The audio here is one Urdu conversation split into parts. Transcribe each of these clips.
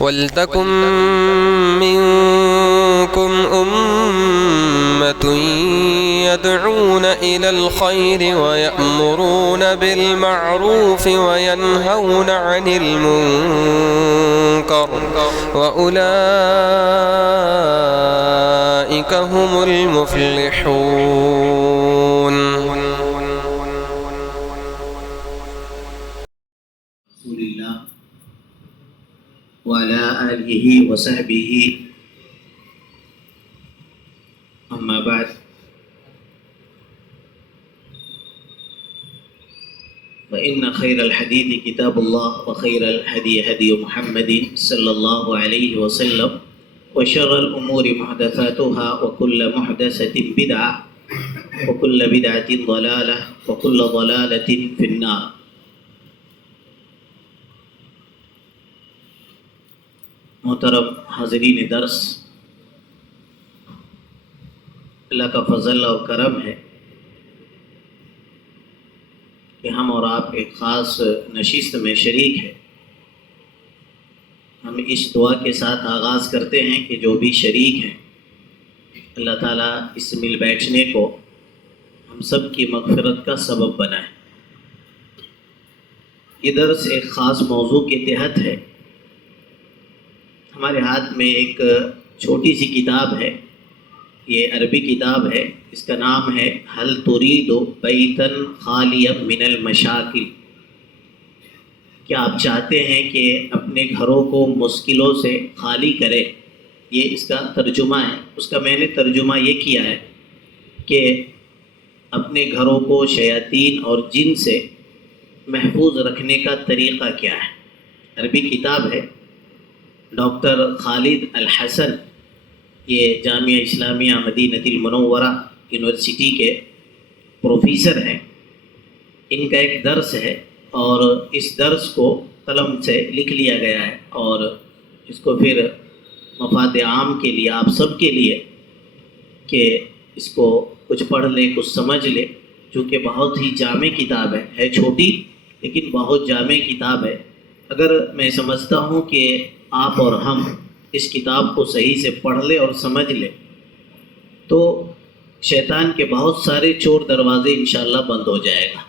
وَلْتَكُن مِّنكُمْ أُمَّةٌ يَدْعُونَ إِلَى الْخَيْرِ وَيَأْمُرُونَ بِالْمَعْرُوفِ وَيَنْهَوْنَ عَنِ الْمُنكَرِ وَأُولَئِكَ هُمُ الْمُفْلِحُونَ. رسول اللہ وعلى آلہ وصحبہ اما بعد فإن خير الحديث كتاب الله وخير الهدي هدي محمد صلى الله عليه وسلم وشر الأمور محدثاتها وكل محدثة بدعة وكل بدعة ضلالة وكل ضلالة في النار. محترم حاضرین درس، اللہ کا فضل اور کرم ہے کہ ہم اور آپ ایک خاص نشست میں شریک ہیں. ہم اس دعا کے ساتھ آغاز کرتے ہیں کہ جو بھی شریک ہیں اللہ تعالیٰ اس مل بیٹھنے کو ہم سب کی مغفرت کا سبب بنائے. یہ درس ایک خاص موضوع کے تحت ہے. ہمارے ہاتھ میں ایک چھوٹی سی کتاب ہے، یہ عربی کتاب ہے، اس کا نام ہے هل تريد بیتا خالیا من المشاکل. کیا آپ چاہتے ہیں کہ اپنے گھروں کو مشکلوں سے خالی کرے؟ یہ اس کا ترجمہ ہے. اس کا میں نے ترجمہ یہ کیا ہے کہ اپنے گھروں کو شیاطین اور جن سے محفوظ رکھنے کا طریقہ کیا ہے. عربی کتاب ہے. ڈاکٹر خالد الحسن یہ جامعہ اسلامیہ مدینہ المنورہ یونیورسٹی کے پروفیسر ہیں. ان کا ایک درس ہے اور اس درس کو قلم سے لکھ لیا گیا ہے اور اس کو پھر مفاد عام کے لیے آپ سب کے لیے کہ اس کو کچھ پڑھ لے، کچھ سمجھ لے، چونکہ بہت ہی جامع کتاب ہے چھوٹی لیکن بہت جامع کتاب ہے. اگر میں سمجھتا ہوں کہ آپ اور ہم اس کتاب کو صحیح سے پڑھ لیں اور سمجھ لیں تو شیطان کے بہت سارے چور دروازے انشاءاللہ بند ہو جائے گا.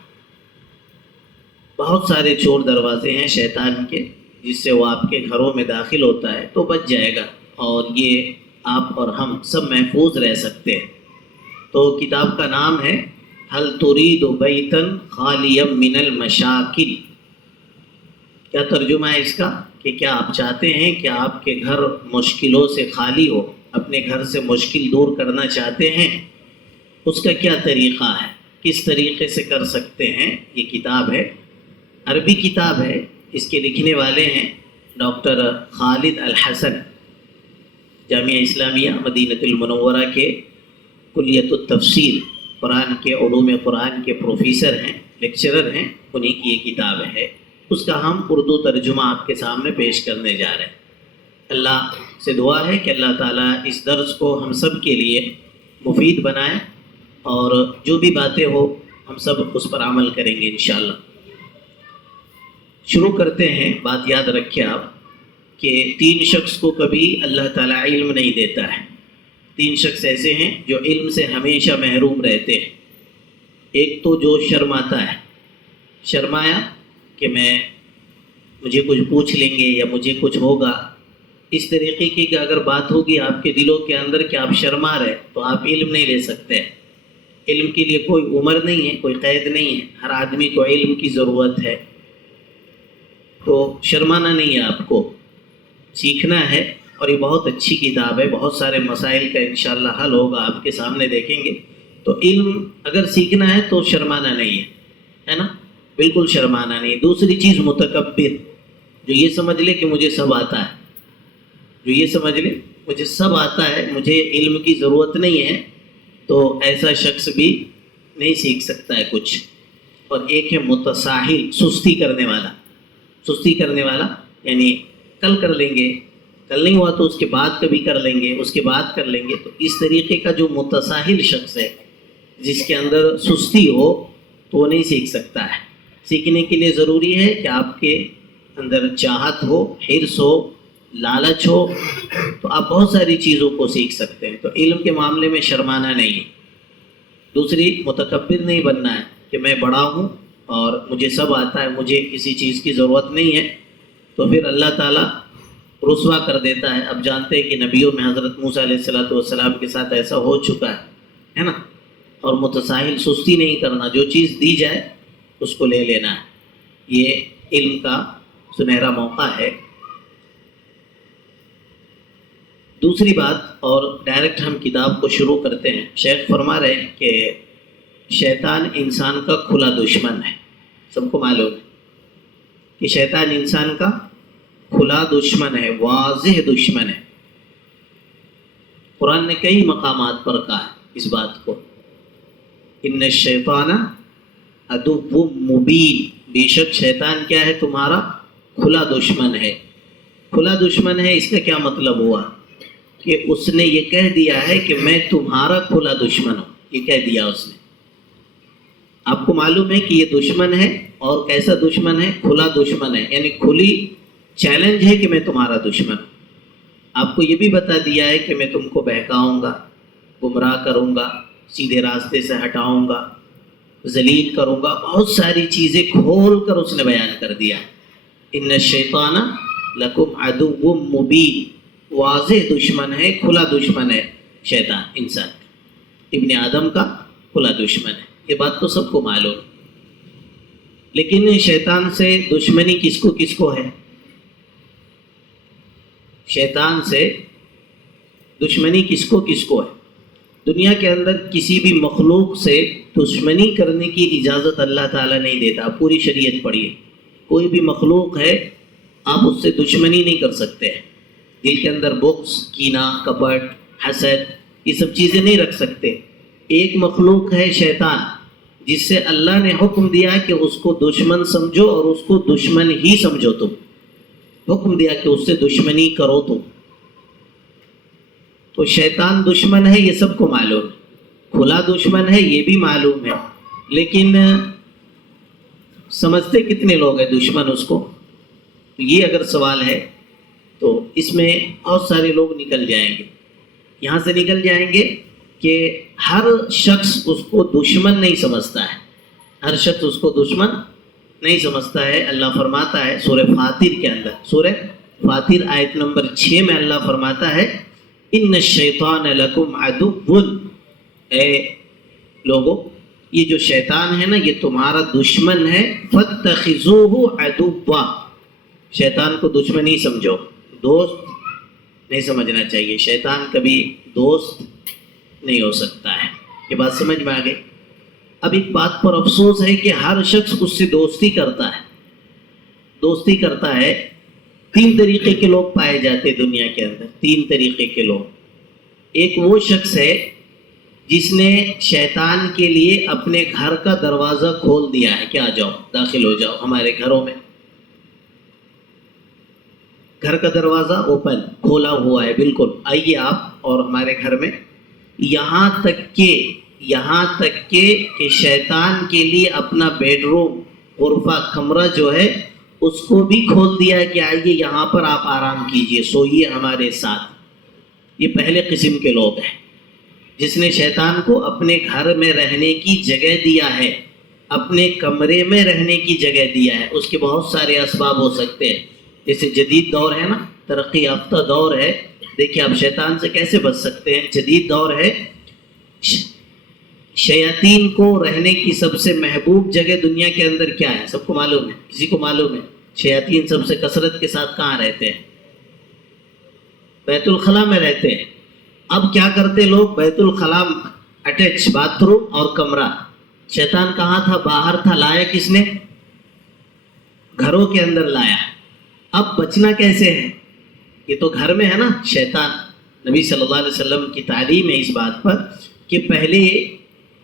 بہت سارے چور دروازے ہیں شیطان کے جس سے وہ آپ کے گھروں میں داخل ہوتا ہے تو بچ جائے گا اور یہ آپ اور ہم سب محفوظ رہ سکتے ہیں. تو کتاب کا نام ہے هل تريد بیتا خالیا من المشاکل. کیا ترجمہ ہے اس کا کہ کیا آپ چاہتے ہیں کہ آپ کے گھر مشکلوں سے خالی ہو، اپنے گھر سے مشکل دور کرنا چاہتے ہیں؟ اس کا کیا طریقہ ہے، کس طریقے سے کر سکتے ہیں؟ یہ کتاب ہے، عربی کتاب ہے. اس کے لکھنے والے ہیں ڈاکٹر خالد الحسن، جامعہ اسلامیہ مدینہ المنورہ کے کلیت التفسیر قرآن کے علوم قرآن کے پروفیسر ہیں، لیکچرر ہیں. انہی کی یہ کتاب ہے. اس کا ہم اردو ترجمہ آپ کے سامنے پیش کرنے جا رہے ہیں. اللہ سے دعا ہے کہ اللہ تعالیٰ اس درس کو ہم سب کے لیے مفید بنائے اور جو بھی باتیں ہو ہم سب اس پر عمل کریں گے انشاءاللہ. شروع کرتے ہیں. بات یاد رکھیں آپ کہ 3 شخص کو کبھی اللہ تعالیٰ علم نہیں دیتا ہے. 3 شخص ایسے ہیں جو علم سے ہمیشہ محروم رہتے ہیں. ایک تو جو شرماتا ہے، شرمایا کہ مجھے کچھ پوچھ لیں گے یا مجھے کچھ ہوگا، اس طریقے کی کہ اگر بات ہوگی آپ کے دلوں کے اندر کہ آپ شرما رہے تو آپ علم نہیں لے سکتے. علم کے لیے کوئی عمر نہیں ہے، کوئی قید نہیں ہے، ہر آدمی کو علم کی ضرورت ہے. تو شرمانا نہیں ہے، آپ کو سیکھنا ہے. اور یہ بہت اچھی کتاب ہے، بہت سارے مسائل کا انشاءاللہ حل ہوگا، آپ کے سامنے دیکھیں گے. تو علم اگر سیکھنا ہے تو شرمانا نہیں ہے نا، بالکل شرمانا نہیں. دوسری چیز متکبر، جو یہ سمجھ لے کہ مجھے سب آتا ہے، جو یہ سمجھ لے مجھے سب آتا ہے، مجھے علم کی ضرورت نہیں ہے، تو ایسا شخص بھی نہیں سیکھ سکتا ہے کچھ. اور ایک ہے متساہل، سستی کرنے والا. سستی کرنے والا یعنی کل کر لیں گے، کل نہیں ہوا تو اس کے بعد کبھی کر لیں گے، اس کے بعد کر لیں گے. تو اس طریقے کا جو متساہل شخص ہے، جس کے اندر سستی ہو، تو وہ نہیں سیکھ سکتا ہے. سیکھنے کے لیے ضروری ہے کہ آپ کے اندر چاہت ہو، حرص ہو لالچ ہو تو آپ بہت ساری چیزوں کو سیکھ سکتے ہیں. تو علم کے معاملے میں شرمانا نہیں ہے. دوسری متکبر نہیں بننا ہے کہ میں بڑا ہوں اور مجھے سب آتا ہے, مجھے کسی چیز کی ضرورت نہیں ہے, تو پھر اللہ تعالیٰ رسوا کر دیتا ہے. اب جانتے ہیں کہ نبیوں میں حضرت موسیٰ علیہ السلام کے ساتھ ایسا ہو چکا ہے نا. اور متساہل سستی نہیں کرنا, جو چیز دی جائے اس کو لے لینا ہے. یہ علم کا سنہرا موقع ہے. دوسری بات, اور ڈائریکٹ ہم کتاب کو شروع کرتے ہیں. شیخ فرما رہے ہیں کہ شیطان انسان کا کھلا دشمن ہے. سب کو معلوم ہے کہ شیطان انسان کا کھلا دشمن ہے, واضح دشمن ہے. قرآن نے کئی مقامات پر کہا ہے اس بات کو, ان الشیطان عدو مبین, بے شک شیطان کیا ہے, تمہارا کھلا دشمن ہے. کھلا دشمن ہے, اس کا کیا مطلب ہوا کہ اس نے یہ کہہ دیا ہے کہ میں تمہارا کھلا دشمن ہوں. یہ کہہ دیا اس نے. آپ کو معلوم ہے کہ یہ دشمن ہے, اور کیسا دشمن ہے, کھلا دشمن ہے, یعنی کھلی چیلنج ہے کہ میں تمہارا دشمن ہوں. آپ کو یہ بھی بتا دیا ہے کہ میں تم کو بہکاؤں گا, گمراہ کروں گا, سیدھے راستے سے ہٹاؤں گا, ذلیل کروں گا. بہت ساری چیزیں کھول کر اس نے بیان کر دیا. ان الشیطان لکم عدو مبین, واضح دشمن ہے, کھلا دشمن ہے شیطان انسان کا, ابن آدم کا کھلا دشمن ہے. یہ بات تو سب کو معلوم. لیکن شیطان سے دشمنی کس کو ہے؟ شیطان سے دشمنی کس کو ہے؟ دنیا کے اندر کسی بھی مخلوق سے دشمنی کرنے کی اجازت اللہ تعالیٰ نہیں دیتا. آپ پوری شریعت پڑھیے, کوئی بھی مخلوق ہے آپ اس سے دشمنی نہیں کر سکتے. دل کے اندر بغض, کینہ, کپٹ, حسد, یہ سب چیزیں نہیں رکھ سکتے. ایک مخلوق ہے شیطان, جس سے اللہ نے حکم دیا کہ اس کو دشمن سمجھو اور اس کو دشمن ہی سمجھو. تم حکم دیا کہ اس سے دشمنی کرو. تو شیطان دشمن ہے, یہ سب کو معلوم ہے. کھلا دشمن ہے, یہ بھی معلوم ہے. لیکن سمجھتے کتنے لوگ ہیں دشمن اس کو؟ یہ اگر سوال ہے تو اس میں بہت سارے لوگ نکل جائیں گے. یہاں سے نکل جائیں گے کہ ہر شخص اس کو دشمن نہیں سمجھتا ہے. ہر شخص اس کو دشمن نہیں سمجھتا ہے. اللہ فرماتا ہے سورہ فاطر کے اندر, سورہ فاطر آیت نمبر 6 میں اللہ فرماتا ہے ان الشیطان لکم عدو, اے لوگو یہ جو شیطان ہے نا یہ تمہارا دشمن ہے. فاتخذوہ عدوا, شیطان کو دشمن ہی سمجھو, دوست نہیں سمجھنا چاہیے. شیطان کبھی دوست نہیں ہو سکتا ہے. یہ بات سمجھ میں آ گئی. اب ایک بات پر افسوس ہے کہ ہر شخص اس سے دوستی کرتا ہے. 3 طریقے کے لوگ پائے جاتے دنیا کے اندر, 3 طریقے کے لوگ. ایک وہ شخص ہے جس نے شیطان کے لیے اپنے گھر کا دروازہ کھول دیا ہے کہ آ جاؤ, داخل ہو جاؤ ہمارے گھروں میں. گھر کا دروازہ اوپن, کھولا ہوا ہے بالکل, آئیے آپ اور ہمارے گھر میں. یہاں تک کہ شیطان کے لیے اپنا بیڈ روم, غرفہ, کمرہ جو ہے اس کو بھی کھول دیا کہ آئیے یہاں پر آپ آرام کیجئے, سوئیے ہمارے ساتھ. یہ پہلے قسم کے لوگ ہیں جس نے شیطان کو اپنے گھر میں رہنے کی جگہ دیا ہے, اپنے کمرے میں رہنے کی جگہ دیا ہے. اس کے بہت سارے اسباب ہو سکتے ہیں. جیسے جدید دور ہے نا, ترقی یافتہ دور ہے, دیکھیے آپ شیطان سے کیسے بچ سکتے ہیں. جدید دور ہے, شیاطین کو رہنے کی سب سے محبوب جگہ دنیا کے اندر کیا ہے؟ سب کو معلوم ہے؟ کسی کو معلوم ہے شیاطین سب سے کثرت کے ساتھ کہاں رہتے ہیں؟ بیت الخلاء میں رہتے ہیں. اب کیا کرتے لوگ؟ بیت الخلاء اٹیچ باتھ روم اور کمرہ. شیطان کہاں تھا؟ باہر تھا. لایا کس نے؟ گھروں کے اندر لایا. اب بچنا کیسے ہے؟ یہ تو گھر میں ہے نا شیطان. نبی صلی اللہ علیہ وسلم کی تعلیم ہے اس بات پر کہ پہلے,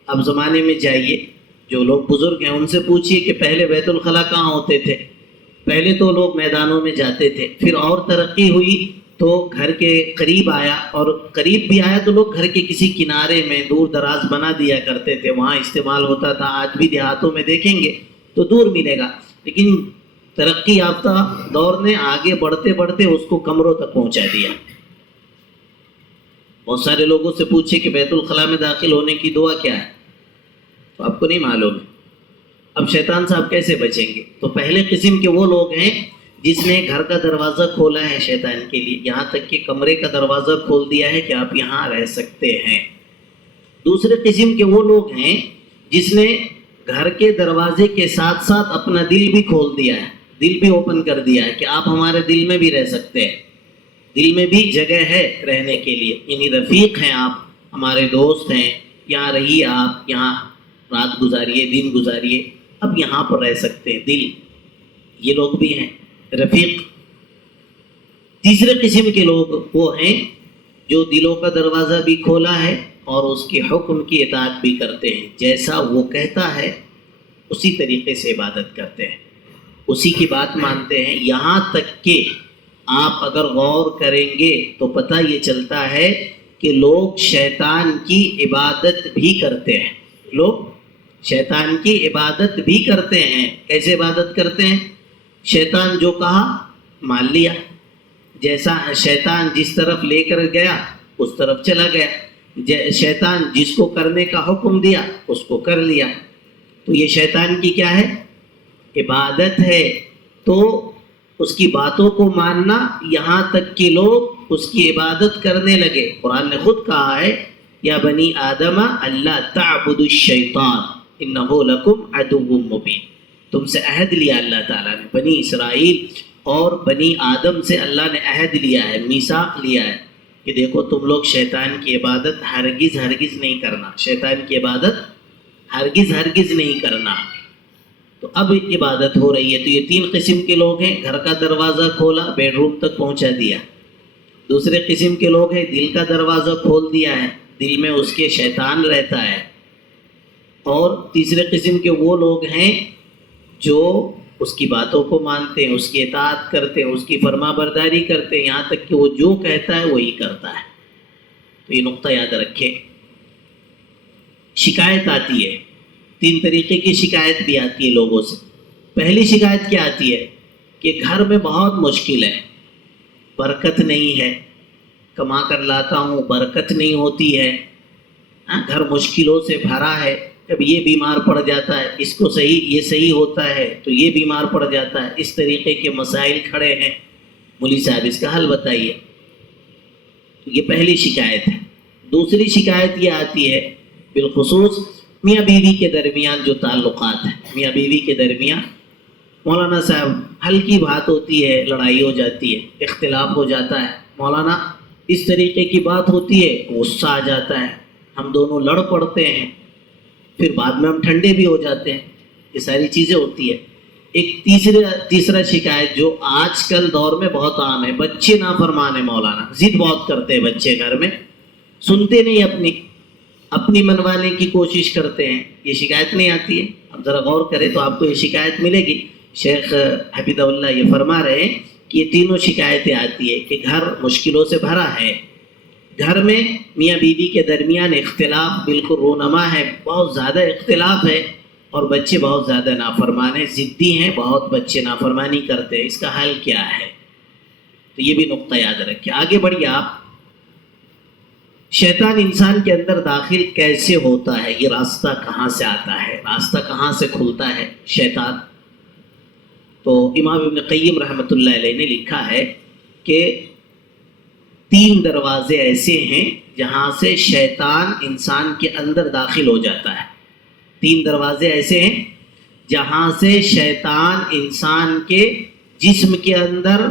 اب زمانے میں جائیے, جو لوگ بزرگ ہیں ان سے پوچھئے کہ پہلے بیت الخلاء کہاں ہوتے تھے. پہلے تو لوگ میدانوں میں جاتے تھے, پھر اور ترقی ہوئی تو گھر کے قریب آیا, اور قریب بھی آیا تو لوگ گھر کے کسی کنارے میں دور دراز بنا دیا کرتے تھے, وہاں استعمال ہوتا تھا. آج بھی دیہاتوں میں دیکھیں گے تو دور ملے گا, لیکن ترقی یافتہ دور نے آگے بڑھتے بڑھتے اس کو کمروں تک پہنچا دیا. بہت سارے لوگوں سے پوچھے کہ بیت الخلاء میں داخل ہونے کی دعا کیا ہے، تو آپ کو نہیں معلوم ہے. اب شیطان سے آپ کیسے بچیں گے؟ تو پہلے قسم کے وہ لوگ ہیں جس نے گھر کا دروازہ کھولا ہے شیطان کے لیے، یہاں تک کہ کمرے کا دروازہ کھول دیا ہے کہ آپ یہاں رہ سکتے ہیں. دوسرے قسم کے وہ لوگ ہیں جس نے گھر کے دروازے کے ساتھ ساتھ اپنا دل بھی کھول دیا ہے، دل بھی اوپن کر دیا ہے کہ آپ ہمارے دل میں بھی رہ سکتے ہیں، دل میں بھی جگہ ہے رہنے کے لیے. یعنی رفیق ہیں آپ، ہمارے دوست ہیں، یہاں رہیے، آپ یہاں رات گزاریے، دن گزاریے، اب یہاں پر رہ سکتے ہیں. دل، یہ لوگ بھی ہیں رفیق. تیسرے قسم کے لوگ وہ ہیں جو دلوں کا دروازہ بھی کھولا ہے اور اس کے حکم کی اطاعت بھی کرتے ہیں، جیسا وہ کہتا ہے اسی طریقے سے عبادت کرتے ہیں، اسی کی بات مانتے ہیں. یہاں تک کہ آپ اگر غور کریں گے تو پتہ یہ چلتا ہے کہ لوگ شیطان کی عبادت بھی کرتے ہیں. لوگ شیطان کی عبادت بھی کرتے ہیں. کیسے عبادت کرتے ہیں؟ شیطان جو کہا مان لیا، جیسا شیطان جس طرف لے کر گیا اس طرف چلا گیا، شیطان جس کو کرنے کا حکم دیا اس کو کر لیا. تو یہ شیطان کی کیا ہے؟ عبادت ہے. تو اس کی باتوں کو ماننا، یہاں تک کہ لوگ اس کی عبادت کرنے لگے. قرآن نے خود کہا ہے یا بنی آدم اللہ تعبدوا الشیطان انہ لکم عدو مبین. تم سے عہد لیا اللہ تعالیٰ نے، بنی اسرائیل اور بنی آدم سے اللہ نے عہد لیا ہے، میثاق لیا ہے کہ دیکھو تم لوگ شیطان کی عبادت ہرگز ہرگز نہیں کرنا، شیطان کی عبادت ہرگز ہرگز نہیں کرنا. تو اب عبادت ہو رہی ہے. تو یہ تین قسم کے لوگ ہیں، گھر کا دروازہ کھولا، بیڈ روم تک پہنچا دیا. دوسرے قسم کے لوگ ہیں دل کا دروازہ کھول دیا ہے، دل میں اس کے شیطان رہتا ہے. اور تیسرے قسم کے وہ لوگ ہیں جو اس کی باتوں کو مانتے ہیں، اس کی اطاعت کرتے ہیں، اس کی فرما برداری کرتے ہیں، یہاں تک کہ وہ جو کہتا ہے وہی کرتا ہے. تو یہ نقطہ یاد رکھیں. شکایت آتی ہے، تین طریقے کی شکایت بھی آتی ہے لوگوں سے. پہلی شکایت کیا آتی ہے کہ گھر میں بہت مشکل ہے، برکت نہیں ہے، کما کر لاتا ہوں برکت نہیں ہوتی ہے، گھر مشکلوں سے بھرا ہے، جب یہ بیمار پڑ جاتا ہے اس کو یہ صحیح ہوتا ہے تو یہ بیمار پڑ جاتا ہے. اس طریقے کے مسائل کھڑے ہیں، مولوی صاحب اس کا حل بتائیے. یہ پہلی شکایت ہے. دوسری شکایت یہ آتی ہے بالخصوص میاں بیوی کے درمیان جو تعلقات ہیں، میاں بیوی کے درمیان مولانا صاحب ہلکی بات ہوتی ہے، لڑائی ہو جاتی ہے، اختلاف ہو جاتا ہے، مولانا اس طریقے کی بات ہوتی ہے، غصہ آ جاتا ہے، ہم دونوں لڑ پڑتے ہیں، پھر بعد میں ہم ٹھنڈے بھی ہو جاتے ہیں. یہ ساری چیزیں ہوتی ہے. ایک تیسرا شکایت جو آج کل دور میں بہت عام ہے، بچے نافرمان ہیں مولانا، ضد بہت کرتے ہیں بچے، گھر میں سنتے نہیں، اپنی منوانے کی کوشش کرتے ہیں. یہ شکایت نہیں آتی ہے؟ اب ذرا غور کریں تو آپ کو یہ شکایت ملے گی. شیخ حفیظ اللہ یہ فرما رہے ہیں کہ یہ تینوں شکایتیں آتی ہے کہ گھر مشکلوں سے بھرا ہے، گھر میں میاں بیوی کے درمیان اختلاف بالکل رونما ہے، بہت زیادہ اختلاف ہے، اور بچے بہت زیادہ نافرمان ہیں، ضدی ہیں، بہت بچے نافرمانی کرتے ہیں. اس کا حل کیا ہے؟ تو یہ بھی نقطہ یاد رکھیں. آگے بڑھیے آپ. شیطان انسان کے اندر داخل کیسے ہوتا ہے؟ یہ راستہ کہاں سے آتا ہے؟ راستہ کہاں سے کھلتا ہے شیطان؟ تو امام ابن قیم رحمۃ اللہ علیہ نے لکھا ہے کہ 3 دروازے ایسے ہیں جہاں سے شیطان انسان کے اندر داخل ہو جاتا ہے. 3 دروازے ایسے ہیں جہاں سے شیطان انسان کے جسم کے اندر،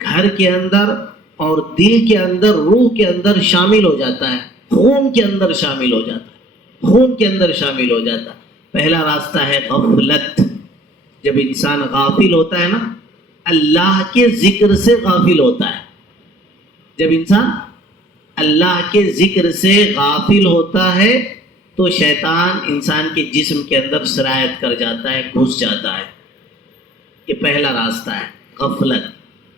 گھر کے اندر اور دل کے اندر، روح کے اندر شامل ہو جاتا ہے، خون کے اندر شامل ہو جاتا ہے، خون کے اندر شامل ہو جاتا ہے. پہلا راستہ ہے غفلت. جب انسان غافل ہوتا ہے نا، اللہ کے ذکر سے غافل ہوتا ہے. جب انسان اللہ کے ذکر سے غافل ہوتا ہے تو شیطان انسان کے جسم کے اندر سرایت کر جاتا ہے، گھس جاتا ہے. یہ پہلا راستہ ہے، غفلت.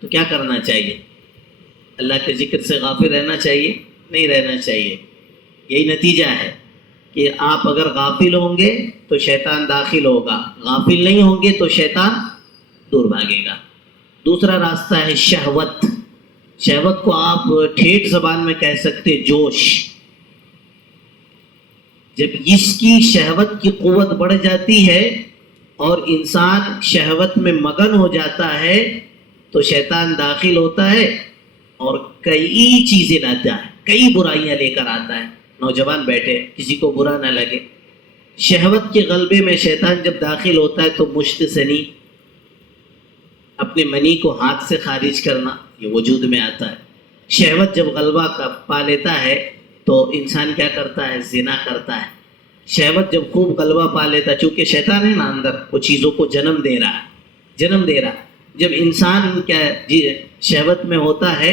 تو کیا کرنا چاہیے؟ اللہ کے ذکر سے غافل رہنا چاہیے؟ نہیں رہنا چاہیے. یہی نتیجہ ہے کہ آپ اگر غافل ہوں گے تو شیطان داخل ہوگا، غافل نہیں ہوں گے تو شیطان دور بھاگے گا۔ دوسرا راستہ ہے شہوت۔ شہوت کو آپ ٹھیٹ زبان میں کہہ سکتے جوش۔ جب اس کی شہوت کی قوت بڑھ جاتی ہے اور انسان شہوت میں مگن ہو جاتا ہے تو شیطان داخل ہوتا ہے اور کئی چیزیں لاتا ہے، کئی برائیاں لے کر آتا ہے۔ نوجوان بیٹھے، کسی کو برا نہ لگے، شہوت کے غلبے میں شیطان جب داخل ہوتا ہے تو مشت سنی، اپنے منی کو ہاتھ سے خارج کرنا، یہ وجود میں آتا ہے۔ شہوت جب غلبہ پا لیتا ہے تو انسان کیا کرتا ہے؟ زنا کرتا ہے۔ شہوت جب خوب غلبہ پا لیتا ہے، چونکہ شیطان ہے نا اندر، وہ چیزوں کو جنم دے رہا۔ جب انسان کیا شہوت میں ہوتا ہے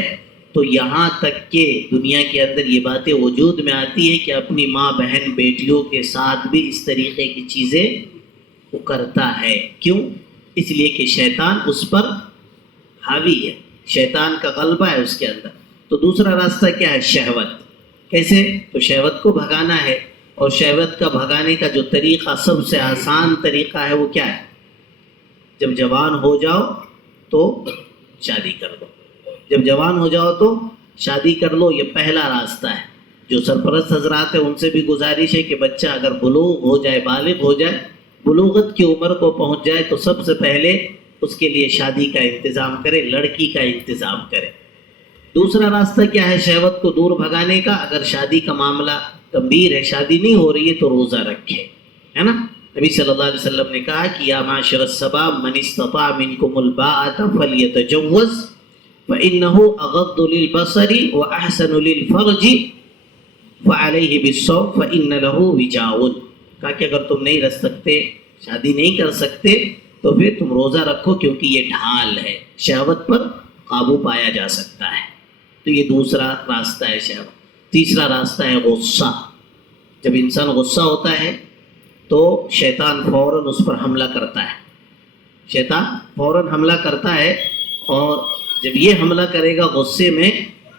تو یہاں تک کہ دنیا کے اندر یہ باتیں وجود میں آتی ہے کہ اپنی ماں بہن بیٹیوں کے ساتھ بھی اس طریقے کی چیزیں وہ کرتا ہے۔ کیوں؟ اس لیے کہ شیطان اس پر حاوی ہے، شیطان کا غلبہ ہے اس کے اندر۔ تو دوسرا راستہ کیا ہے؟ شہوت۔ کیسے؟ تو شہوت کو بھگانا ہے، اور شہوت کا بھگانے کا جو طریقہ سب سے آسان طریقہ ہے وہ کیا ہے؟ جب جوان ہو جاؤ تو شادی کر دو۔ جب جوان ہو جاؤ تو شادی کر لو، یہ پہلا راستہ ہے۔ جو سرپرست حضرات ہیں ان سے بھی گزارش ہے کہ بچہ اگر بلوغ ہو جائے، بالغ ہو جائے، بلوغت کی عمر کو پہنچ جائے تو سب سے پہلے اس کے لیے شادی کا انتظام کرے، لڑکی کا انتظام کرے۔ دوسرا راستہ کیا ہے شہوت کو دور بھگانے کا؟ اگر شادی کا معاملہ گمبھیر ہے، شادی نہیں ہو رہی ہے، تو روزہ رکھے، ہے نا؟ نبی صلی اللہ علیہ وسلم نے کہا کہ یا معاشر الشباب من استطاع منکم الباءۃ فلیتجوز فإنه اغض للبصر واحسن للفرج فعلیہ بالصوم فإن له وجاء۔ کہا کہ اگر تم نہیں رہ سکتے، شادی نہیں کر سکتے، تو پھر تم روزہ رکھو، کیونکہ یہ ڈھال ہے، شہوت پر قابو پایا جا سکتا ہے۔ تو یہ دوسرا راستہ ہے شہوت۔ تیسرا راستہ ہے غصہ۔ جب انسان غصہ ہوتا ہے تو شیطان فوراً اس پر حملہ کرتا ہے، شیطان فوراً حملہ کرتا ہے، اور جب یہ حملہ کرے گا غصے میں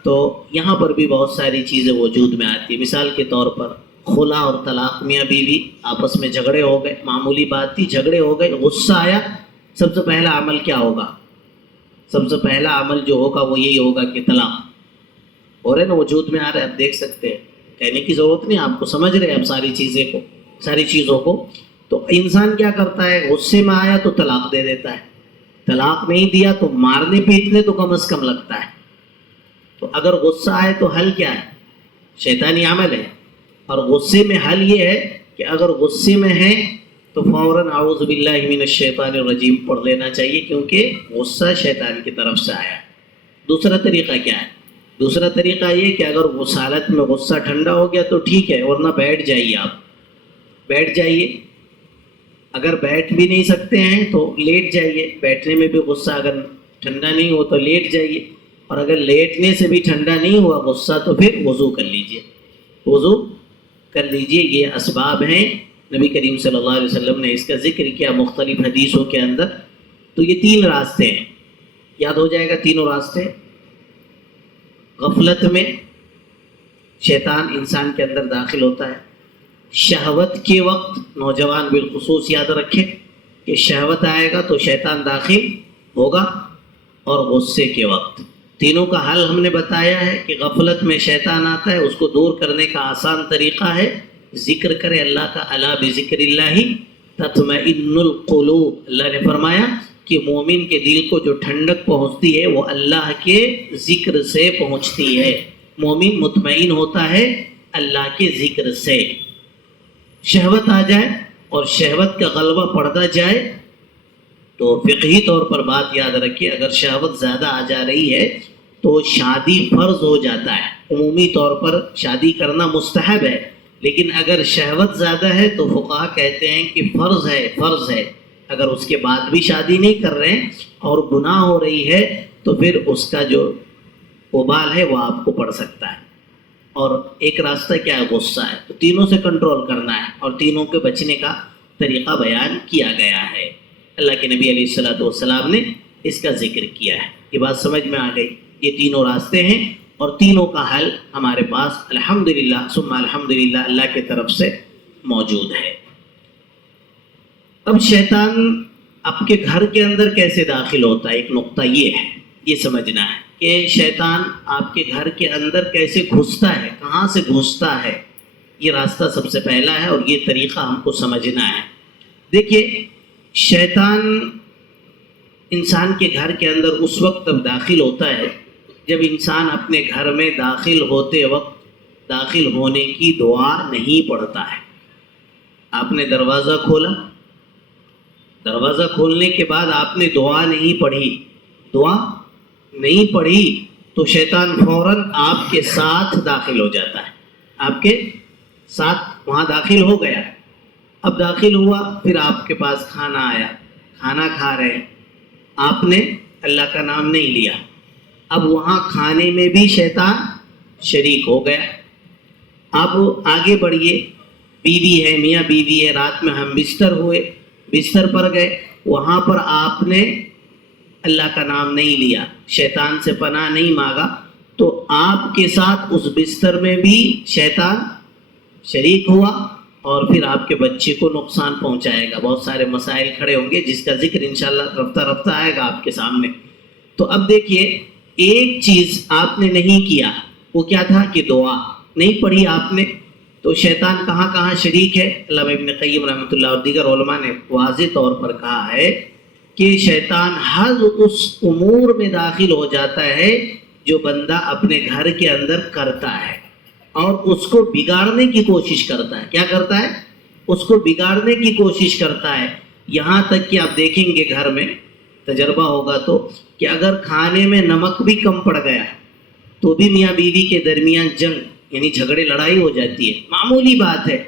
تو یہاں پر بھی بہت ساری چیزیں وجود میں آتی ہیں۔ مثال کے طور پر خلا اور طلاق، میاں بیوی آپس میں جھگڑے ہو گئے، معمولی بات تھی، جھگڑے ہو گئے، غصہ آیا، سب سے پہلا عمل کیا ہوگا؟ سب سے پہلا عمل جو ہوگا وہ یہی ہوگا کہ طلاق ہو رہے نا، وجود میں آ رہا ہے، آپ دیکھ سکتے ہیں، کہنے کی ضرورت نہیں، آپ کو سمجھ رہے ہیں آپ ساری چیزوں کو۔ تو انسان کیا کرتا ہے؟ غصے میں آیا تو طلاق دے دیتا ہے، طلاق نہیں دیا تو مارنے پیٹنے تو کم از کم لگتا ہے۔ تو اگر غصہ آئے تو حل کیا ہے؟ شیطانی عمل ہے، اور غصے میں حل یہ ہے کہ اگر غصے میں ہے تو فوراً اعوذ باللہ من الشیطان الرجیم پڑھ لینا چاہیے، کیونکہ غصہ شیطان کی طرف سے آیا ہے۔ دوسرا طریقہ کیا ہے؟ دوسرا طریقہ یہ کہ اگر اس حالت میں غصہ ٹھنڈا ہو گیا تو ٹھیک ہے، ورنہ بیٹھ جائیے، آپ بیٹھ جائیے۔ اگر بیٹھ بھی نہیں سکتے ہیں تو لیٹ جائیے، بیٹھنے میں بھی غصہ اگر ٹھنڈا نہیں ہو تو لیٹ جائیے، اور اگر لیٹنے سے بھی ٹھنڈا نہیں ہوا غصہ تو پھر وضو کر لیجیے، وضو کر لیجیے۔ یہ اسباب ہیں، نبی کریم صلی اللہ علیہ وسلم نے اس کا ذکر کیا مختلف حدیثوں کے اندر۔ تو یہ تین راستے ہیں، یاد ہو جائے گا تینوں راستے۔ غفلت میں شیطان انسان کے اندر داخل ہوتا ہے، شہوت کے وقت نوجوان بالخصوص یاد رکھے کہ شہوت آئے گا تو شیطان داخل ہوگا، اور غصے کے وقت۔ تینوں کا حل ہم نے بتایا ہے کہ غفلت میں شیطان آتا ہے، اس کو دور کرنے کا آسان طریقہ ہے ذکر کرے اللہ کا، الا بذکر اللہ تطمئن القلوب۔ اللہ نے فرمایا کہ مومن کے دل کو جو ٹھنڈک پہنچتی ہے وہ اللہ کے ذکر سے پہنچتی ہے۔ مومن مطمئن ہوتا ہے اللہ کے ذکر سے۔ شہوت آ جائے اور شہوت کا غلبہ پڑتا جائے تو فقہی طور پر بات یاد رکھیے، اگر شہوت زیادہ آ جا رہی ہے تو شادی فرض ہو جاتا ہے۔ عمومی طور پر شادی کرنا مستحب ہے، لیکن اگر شہوت زیادہ ہے تو فقہا کہتے ہیں کہ فرض ہے۔ اگر اس کے بعد بھی شادی نہیں کر رہے ہیں اور گناہ ہو رہی ہے تو پھر اس کا جو وبال ہے وہ آپ کو پڑ سکتا ہے۔ اور ایک راستہ کیا ہے؟ غصہ ہے۔ تو تینوں سے کنٹرول کرنا ہے، اور تینوں کے بچنے کا طریقہ بیان کیا گیا ہے۔ اللہ کے نبی علیہ السلام نے اس کا ذکر کیا ہے۔ یہ بات سمجھ میں آ گئی؟ یہ تینوں راستے ہیں، اور تینوں کا حل ہمارے پاس الحمدللہ ثم الحمدللہ اللہ کی طرف سے موجود ہے۔ اب شیطان آپ کے گھر کے اندر کیسے داخل ہوتا ہے، ایک نقطہ یہ ہے، یہ سمجھنا ہے کہ شیطان آپ کے گھر کے اندر کیسے گھستا ہے، کہاں سے گھستا ہے، یہ راستہ سب سے پہلا ہے اور یہ طریقہ ہم کو سمجھنا ہے۔ دیکھیے، شیطان انسان کے گھر کے اندر اس وقت تب داخل ہوتا ہے جب انسان اپنے گھر میں داخل ہوتے وقت داخل ہونے کی دعا نہیں پڑھتا ہے۔ آپ نے دروازہ کھولا، دروازہ کھولنے کے بعد آپ نے دعا نہیں پڑھی تو شیطان فوراً آپ کے ساتھ داخل ہو جاتا ہے، آپ کے ساتھ وہاں داخل ہو گیا۔ اب داخل ہوا، پھر آپ کے پاس کھانا آیا، کھانا کھا رہے ہیں، آپ نے اللہ کا نام نہیں لیا، اب وہاں کھانے میں بھی شیطان شریک ہو گیا۔ اب آگے بڑھیے، بیوی ہے، میاں بیوی ہے، رات میں ہم بستر پر گئے، وہاں پر آپ نے اللہ کا نام نہیں لیا، شیطان سے پناہ نہیں مانگا، تو آپ کے ساتھ اس بستر میں بھی شیطان شریک ہوا اور پھر آپ کے بچے کو نقصان پہنچائے گا۔ بہت سارے مسائل کھڑے ہوں گے جس کا ذکر انشاءاللہ رفتہ رفتہ آئے گا آپ کے سامنے۔ تو اب دیکھیے، ایک چیز آپ نے نہیں کیا، وہ کیا تھا کہ دعا نہیں پڑھی آپ نے، تو شیطان کہاں کہاں شریک ہے؟ علامہ ابن قیم رحمۃ اللہ اور دیگر علماء نے واضح طور پر کہا ہے کہ شیطان ہر اس امور میں داخل ہو جاتا ہے جو بندہ اپنے گھر کے اندر کرتا ہے اور اس کو بگاڑنے کی کوشش کرتا ہے۔ کیا کرتا ہے؟ اس کو بگاڑنے کی کوشش کرتا ہے۔ یہاں تک کہ آپ دیکھیں گے گھر میں تجربہ ہوگا تو کہ اگر کھانے میں نمک بھی کم پڑ گیا تو بھی میاں بیوی کے درمیان جنگ، یعنی جھگڑے لڑائی ہو جاتی ہے۔ معمولی بات ہے،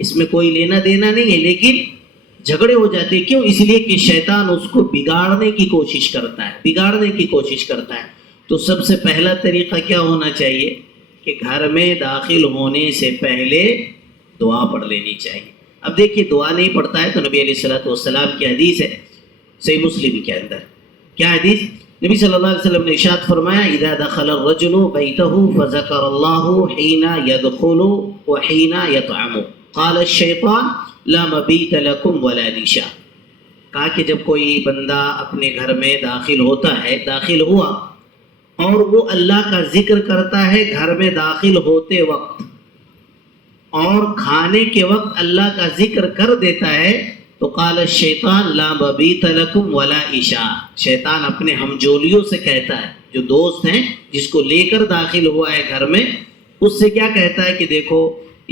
اس میں کوئی لینا دینا نہیں ہے، لیکن جھگڑے ہو جاتے ہیں۔ کیوں؟ اس لیے کہ شیطان اس کو بگاڑنے کی کوشش کرتا ہے۔ تو سب سے پہلا طریقہ کیا ہونا چاہیے کہ گھر میں داخل ہونے سے پہلے دعا پڑھ لینی چاہیے۔ اب دیکھیے، دعا نہیں پڑھتا ہے تو نبی علیہ الصلوۃ والسلام کی حدیث ہے صحیح مسلم کے اندر، کیا حدیث؟ نبی صلی اللہ علیہ وسلم نے ارشاد فرمایا، اذا دخل الرجل بیتہ فذکر اللہ حین یدخل وحین یطعم قال الشیطان لا مبیت لکم ولا عشاء۔ کہا کہ جب کوئی بندہ اپنے گھر میں داخل ہوا اور وہ اللہ کا ذکر کرتا ہے گھر میں داخل ہوتے وقت اور کھانے کے وقت اللہ کا ذکر کر دیتا ہے تو قال الشیطان لا مبیت لکم ولا عشاء، شیطان اپنے ہمجولیوں سے کہتا ہے، جو دوست ہیں جس کو لے کر داخل ہوا ہے گھر میں، اس سے کیا کہتا ہے کہ دیکھو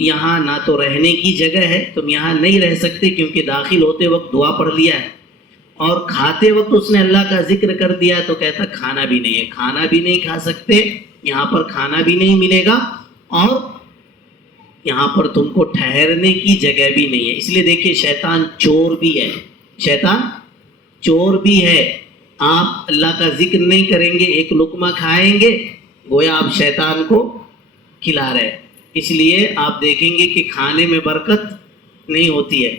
یہاں نہ تو رہنے کی جگہ ہے، تم یہاں نہیں رہ سکتے کیونکہ داخل ہوتے وقت دعا پڑھ لیا ہے، اور کھاتے وقت اس نے اللہ کا ذکر کر دیا تو کہتا کھانا بھی نہیں ہے، کھانا بھی نہیں کھا سکتے، یہاں پر کھانا بھی نہیں ملے گا اور یہاں پر تم کو ٹھہرنے کی جگہ بھی نہیں ہے۔ اس لیے دیکھیے، شیطان چور بھی ہے۔ آپ اللہ کا ذکر نہیں کریں گے، ایک لقمہ کھائیں گے، گویا آپ شیطان کو کھلا رہے۔ اس لیے آپ دیکھیں گے کہ کھانے میں برکت نہیں ہوتی ہے،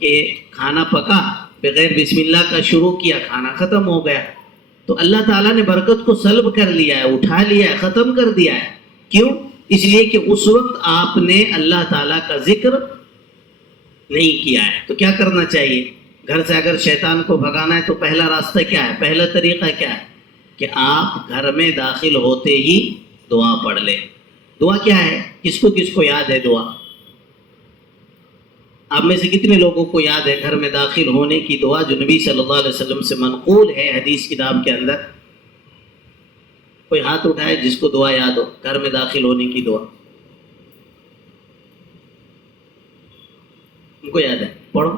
کہ کھانا پکا بغیر بسم اللہ کا شروع کیا، کھانا ختم ہو گیا، تو اللہ تعالیٰ نے برکت کو سلب کر لیا ہے، اٹھا لیا ہے، ختم کر دیا ہے۔ کیوں؟ اس لیے کہ اس وقت آپ نے اللہ تعالیٰ کا ذکر نہیں کیا ہے۔ تو کیا کرنا چاہیے؟ گھر سے اگر شیطان کو بھگانا ہے تو پہلا راستہ کیا ہے؟ پہلا طریقہ کیا ہے؟ کہ آپ گھر میں داخل ہوتے ہی دعا پڑھ لیں۔ دعا کیا ہے؟ کس کو یاد ہے دعا؟ آپ میں سے کتنے لوگوں کو یاد ہے گھر میں داخل ہونے کی دعا جو نبی صلی اللہ علیہ وسلم سے منقول ہے حدیث کتاب کے اندر؟ کوئی ہاتھ اٹھائے جس کو دعا یاد ہو، گھر میں داخل ہونے کی دعا؟ ان کو یاد ہے؟ پڑھو۔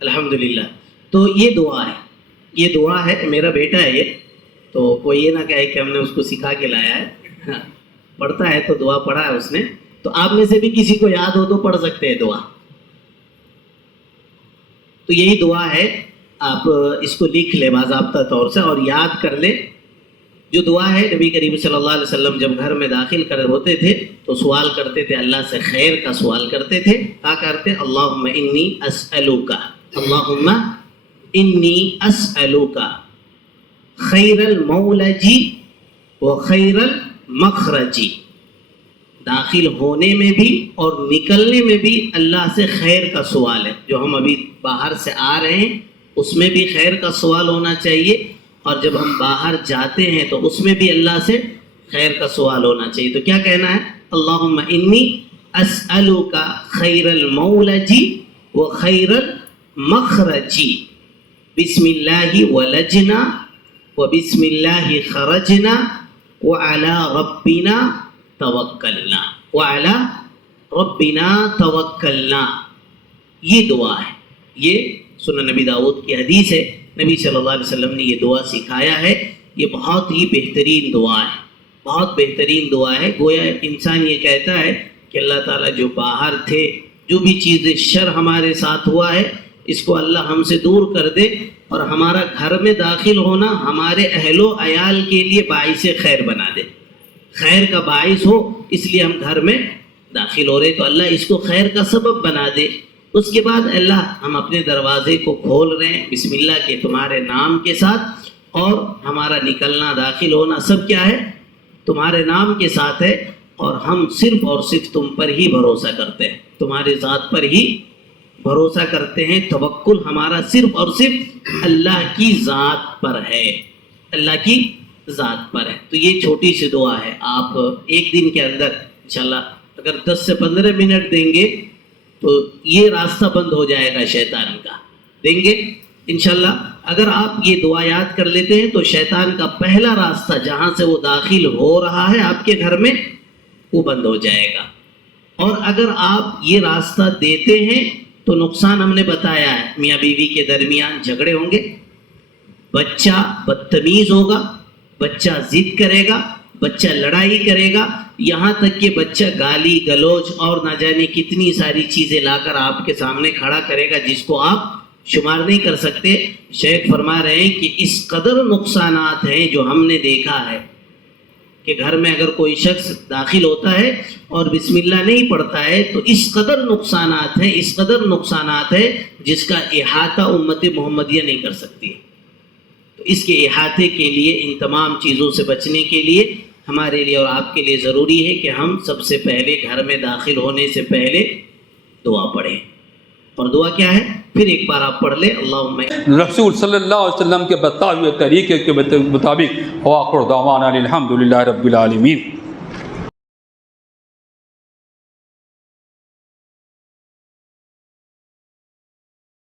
الحمدللہ۔ تو یہ دعا ہے، میرا بیٹا ہے یہ، تو کوئی یہ نہ کہے کہ ہم نے اس کو سکھا کے لایا ہے، پڑھتا ہے تو دعا پڑھا ہے اس نے، تو آپ میں سے بھی کسی کو یاد ہو تو پڑھ سکتے ہیں دعا۔ تو یہی دعا ہے، آپ اس کو لکھ لیں باضابطہ طور سے اور یاد کر لیں۔ جو دعا ہے، نبی کریم صلی اللہ علیہ وسلم جب گھر میں داخل ہوتے تھے تو سوال کرتے تھے، اللہ سے خیر کا سوال کرتے تھے۔ کیا کرتے؟ اللہم انی اسألوکا، اللہم انی اسألوکا خیر المولج و خیر مخرجی، داخل ہونے میں بھی اور نکلنے میں بھی اللہ سے خیر کا سوال ہے. جو ہم ابھی باہر سے آ رہے ہیں اس میں بھی خیر کا سوال ہونا چاہیے، اور جب ہم باہر جاتے ہیں تو اس میں بھی اللہ سے خیر کا سوال ہونا چاہیے. تو کیا کہنا ہے؟ اللہم انی اسألک خیر المولجی و خیر المخرجی، بسم اللہ ولجنا و بسم اللہ خرجنا وعلی ربنا توکلنا، وعلی ربنا توکلنا. یہ دعا ہے، یہ سنن نبی داؤد کی حدیث ہے. نبی صلی اللہ علیہ وسلم نے یہ دعا سکھایا ہے. یہ بہت ہی بہترین دعا ہے، بہت بہترین دعا ہے. گویا انسان یہ کہتا ہے کہ اللہ تعالیٰ جو باہر تھے، جو بھی چیز شر ہمارے ساتھ ہوا ہے اس کو اللہ ہم سے دور کر دے، اور ہمارا گھر میں داخل ہونا ہمارے اہل و عیال کے لیے باعث خیر بنا دے، خیر کا باعث ہو، اس لیے ہم گھر میں داخل ہو رہے تو اللہ اس کو خیر کا سبب بنا دے. اس کے بعد اللہ ہم اپنے دروازے کو کھول رہے ہیں بسم اللہ کے تمہارے نام کے ساتھ، اور ہمارا نکلنا داخل ہونا سب کیا ہے؟ تمہارے نام کے ساتھ ہے، اور ہم صرف اور صرف تم پر ہی بھروسہ کرتے ہیں، تمہاری ذات پر ہی بھروسہ کرتے ہیں. توکل ہمارا صرف اور صرف اللہ کی ذات پر ہے، اللہ کی ذات پر ہے. تو یہ چھوٹی سی دعا ہے. آپ ایک دن کے اندر انشاءاللہ اگر 10 سے 15 منٹ دیں گے تو یہ راستہ بند ہو جائے گا شیطان کا. دیں گے انشاءاللہ. اگر آپ یہ دعا یاد کر لیتے ہیں تو شیطان کا پہلا راستہ جہاں سے وہ داخل ہو رہا ہے آپ کے گھر میں وہ بند ہو جائے گا. اور اگر آپ یہ راستہ دیتے ہیں تو نقصان ہم نے بتایا ہے. میاں بیوی کے درمیان جھگڑے ہوں گے، بچہ بدتمیز ہوگا، بچہ ضد کرے گا، بچہ لڑائی کرے گا، یہاں تک کہ بچہ گالی گلوچ اور نہ جانے کتنی ساری چیزیں لا کر آپ کے سامنے کھڑا کرے گا جس کو آپ شمار نہیں کر سکتے. شیخ فرما رہے ہیں کہ اس قدر نقصانات ہیں جو ہم نے دیکھا ہے کہ گھر میں اگر کوئی شخص داخل ہوتا ہے اور بسم اللہ نہیں پڑھتا ہے تو اس قدر نقصانات ہیں، اس قدر نقصانات ہے جس کا احاطہ امت محمدیہ نہیں کر سکتی. تو اس کے احاطے کے لیے، ان تمام چیزوں سے بچنے کے لیے ہمارے لیے اور آپ کے لیے ضروری ہے کہ ہم سب سے پہلے گھر میں داخل ہونے سے پہلے دعا پڑھیں. اور دعا کیا ہے؟ پھر ایک بار آپ پڑھ لیں. اللہم رسول صلی اللہ علیہ وسلم کے بتائے ہوئے طریقے کے مطابق وآخر دعوانا الحمدللہ رب العالمین.